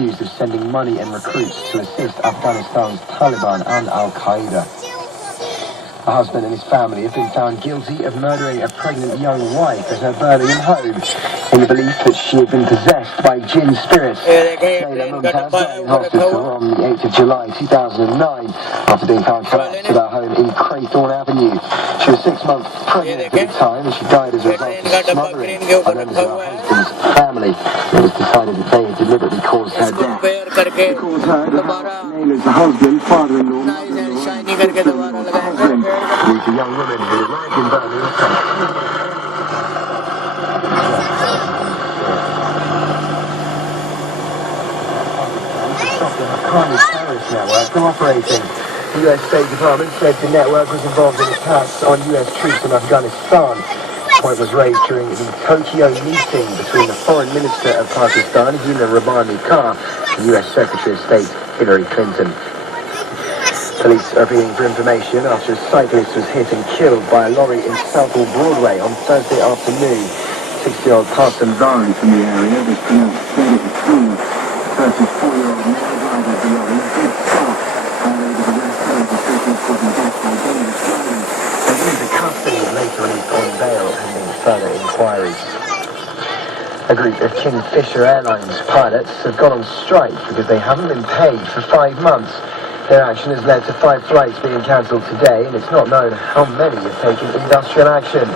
accused of sending money and recruits to assist Afghanistan's Taliban and Al-Qaeda. Her husband and his family have been found guilty of murdering a pregnant young wife at her Birmingham home in the belief that she had been possessed by jinn spirits. Layla Mumtaz died in hospital on the 8th of July 2009 after being found collapsed at her home in Craythorne Avenue. She was 6 months pregnant at the time and she died as a result of smothering by members of her husband's family. It was decided that they had deliberately caused her death. They called her Layla's husband, father-in-law, husband, with a young woman who arrived in Birmingham. Terrorist network from operating. The US State Department said the network was involved in attacks on US troops in Afghanistan. The point was raised during the Tokyo meeting between the Foreign Minister of Pakistan, Hina Rahmani Khan, and US Secretary of State Hillary Clinton. Police are appealing for information after a cyclist was hit and killed by a lorry in Southall Broadway on Thursday afternoon. 60-year-old Parson Zari from the area was pronounced dead at the scene. 34-year-old male driver of the lorry did stop. They was arrested over statements causing death by dangerous driving. They were into custody and later released on bail pending further inquiries. A group of Kingfisher Airlines pilots have gone on strike because they haven't been paid for 5 months. Their action has led to 5 flights being cancelled today, and it's not known how many have taken industrial action.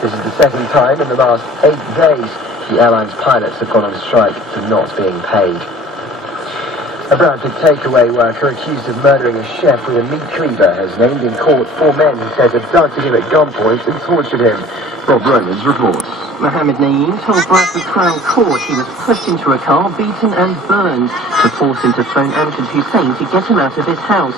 This is the second time in the last 8 days the airline's pilots have gone on strike for not being paid. A Bradford takeaway worker accused of murdering a chef with a meat cleaver has named in court 4 men he says have drugged him at gunpoint and tortured him. Rob Romans reports. Mohammed Naeem told Bradford Crown Court he was pushed into a car, beaten and burned to force him to phone Amjad Hussain to get him out of his house.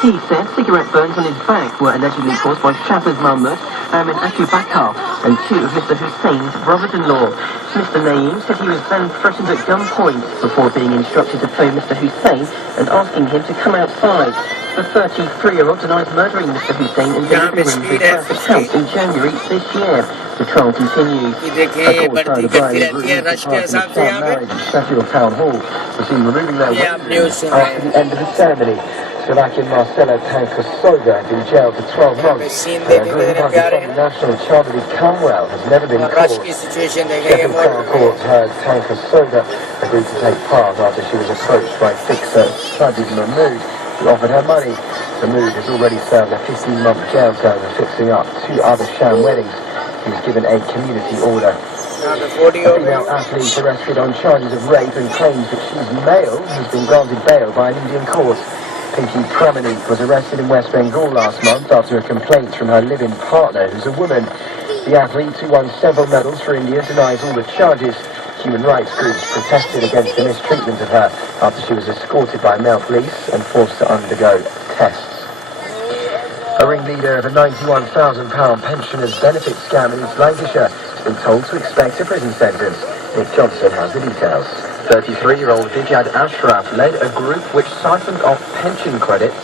He said cigarette burns on his back were allegedly caused by Shafaz Mahmoud, Amin Abu Bakr, and 2 of Mr. Hussein's brothers-in-law. Mr. Naeem said he was then threatened at gunpoint before being instructed to phone Mr. Hussain and asking him to come outside. The 33-year-old denies murdering Mr. Hussain and delivering him to Bradford House in January this year. The trial continues. A court found a bride agreed to party child marriage at Sheffield Town Hall was seen removing their weddings after the end of the ceremony. Slovakian Marcela Tankosova had been jailed for 12 months. Her agreed Pakistani national Charlie Cromwell has never been caught. Sheffield Crown Court heard Tankosova agreed to take part after she was approached by fixer Sajid Mahmood, who offered her money. Mahmood has already served a 15-month jail term for fixing up 2 other sham weddings. He was given a community order. A female athlete arrested on charges of rape and claims that she's male has been granted bail by an Indian court. Pinky Pramani was arrested in West Bengal last month after a complaint from her live-in partner, who's a woman. The athlete, who won several medals for India, denies all the charges. Human rights groups protested against the mistreatment of her after she was escorted by male police and forced to undergo tests. A ringleader of a £91,000 pensioners' benefit scam in East Lancashire has been told to expect a prison sentence. Nick Johnson has the details. 33-year-old Dijad Ashraf led a group which siphoned off pension credits,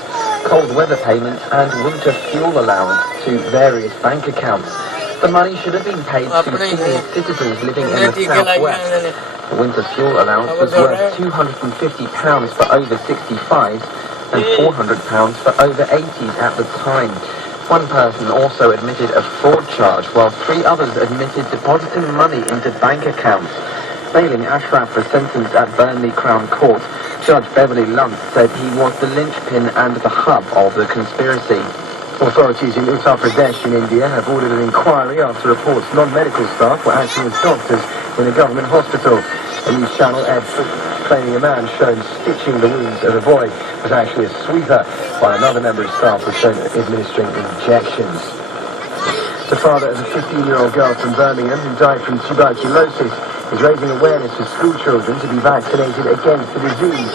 cold weather payments and winter fuel allowance to various bank accounts. The money should have been paid to senior citizens living in the southwest. The winter fuel allowance was worth £250 for over 65s and £400 for over 80s at the time. One person also admitted a fraud charge, while 3 others admitted depositing money into bank accounts. Bailing Ashraf for sentence at Burnley Crown Court, Judge Beverly Lunt said he was the linchpin and the hub of the conspiracy. Authorities in Uttar Pradesh in India have ordered an inquiry after reports non-medical staff were acting as doctors in a government hospital. A news channel aired footage claiming a man shown stitching the wounds of a boy was actually a sweeper, while another member of staff was shown administering injections. The father of a 15-year-old girl from Birmingham who died from tuberculosis is raising awareness for school children to be vaccinated against the disease.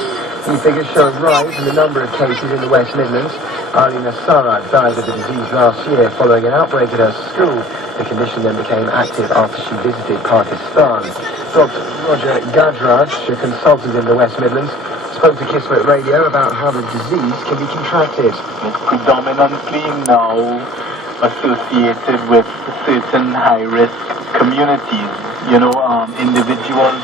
New figures show a rise in the number of cases in the West Midlands. Ali Nassara died of the disease last year following an outbreak at her school. The condition then became active after she visited Pakistan. Dr. Roger Gadraj, a consultant in the West Midlands, spoke to Kismet Radio about how the disease can be contracted. It's predominantly now associated with certain high-risk communities, individuals